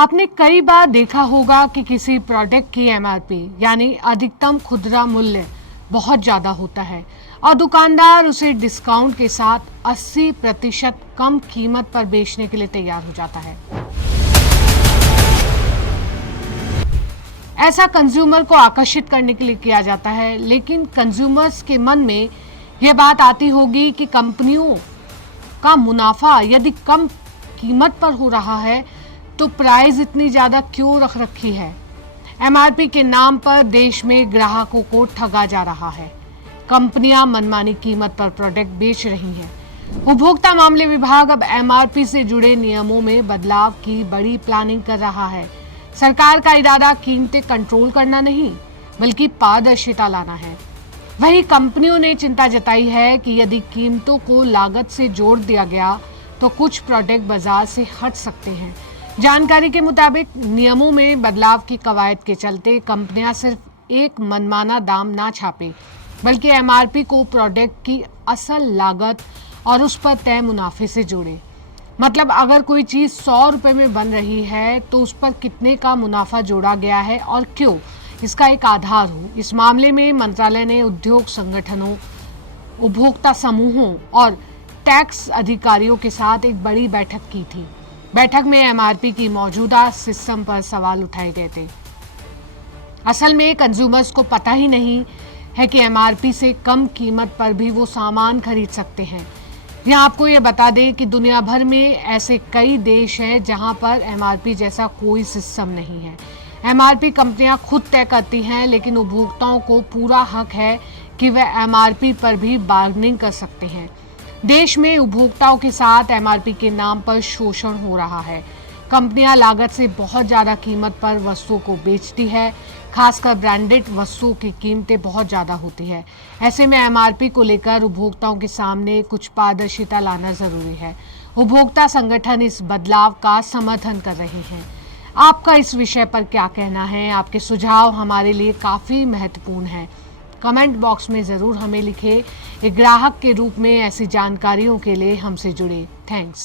आपने कई बार देखा होगा कि किसी प्रोडक्ट की एमआरपी यानी अधिकतम खुदरा मूल्य बहुत ज़्यादा होता है और दुकानदार उसे डिस्काउंट के साथ 80% कम कीमत पर बेचने के लिए तैयार हो जाता है। ऐसा कंज्यूमर को आकर्षित करने के लिए किया जाता है, लेकिन कंज्यूमर्स के मन में यह बात आती होगी कि कंपनियों का मुनाफा यदि कम कीमत पर हो रहा है तो प्राइस इतनी ज़्यादा क्यों रख रखी है। एमआरपी के नाम पर देश में ग्राहकों को ठगा जा रहा है। कंपनियां मनमानी कीमत पर प्रोडक्ट बेच रही हैं। उपभोक्ता मामले विभाग अब एमआरपी से जुड़े नियमों में बदलाव की बड़ी प्लानिंग कर रहा है। सरकार का इरादा कीमतें कंट्रोल करना नहीं बल्कि पारदर्शिता लाना है। वहीं कंपनियों ने चिंता जताई है कि यदि कीमतों को लागत से जोड़ दिया गया तो कुछ प्रोडक्ट बाजार से हट सकते हैं। जानकारी के मुताबिक नियमों में बदलाव की कवायद के चलते कंपनियां सिर्फ एक मनमाना दाम ना छापे बल्कि एमआरपी को प्रोडक्ट की असल लागत और उस पर तय मुनाफे से जोड़े। मतलब अगर कोई चीज़ 100 रुपये में बन रही है तो उस पर कितने का मुनाफा जोड़ा गया है और क्यों, इसका एक आधार हो। इस मामले में मंत्रालय ने उद्योग संगठनों, उपभोक्ता समूहों और टैक्स अधिकारियों के साथ एक बड़ी बैठक की थी। बैठक में एमआरपी की मौजूदा सिस्टम पर सवाल उठाए गए थे। असल में कंज्यूमर्स को पता ही नहीं है कि एमआरपी से कम कीमत पर भी वो सामान खरीद सकते हैं। यहाँ आपको ये बता दें कि दुनिया भर में ऐसे कई देश हैं जहाँ पर एमआरपी जैसा कोई सिस्टम नहीं है। एमआरपी कंपनियाँ खुद तय करती हैं, लेकिन उपभोक्ताओं को पूरा हक है कि वह एमआरपी पर भी बार्गेनिंग कर सकते हैं। देश में उपभोक्ताओं के साथ एमआरपी के नाम पर शोषण हो रहा है। कंपनियां लागत से बहुत ज़्यादा कीमत पर वस्तुओं को बेचती है। खासकर ब्रांडेड वस्तुओं की कीमतें बहुत ज़्यादा होती है। ऐसे में एमआरपी को लेकर उपभोक्ताओं के सामने कुछ पारदर्शिता लाना ज़रूरी है। उपभोक्ता संगठन इस बदलाव का समर्थन कर रहे हैं। आपका इस विषय पर क्या कहना है? आपके सुझाव हमारे लिए काफ़ी महत्वपूर्ण हैं। कमेंट बॉक्स में ज़रूर हमें लिखें। एक ग्राहक के रूप में ऐसी जानकारियों के लिए हमसे जुड़े। थैंक्स।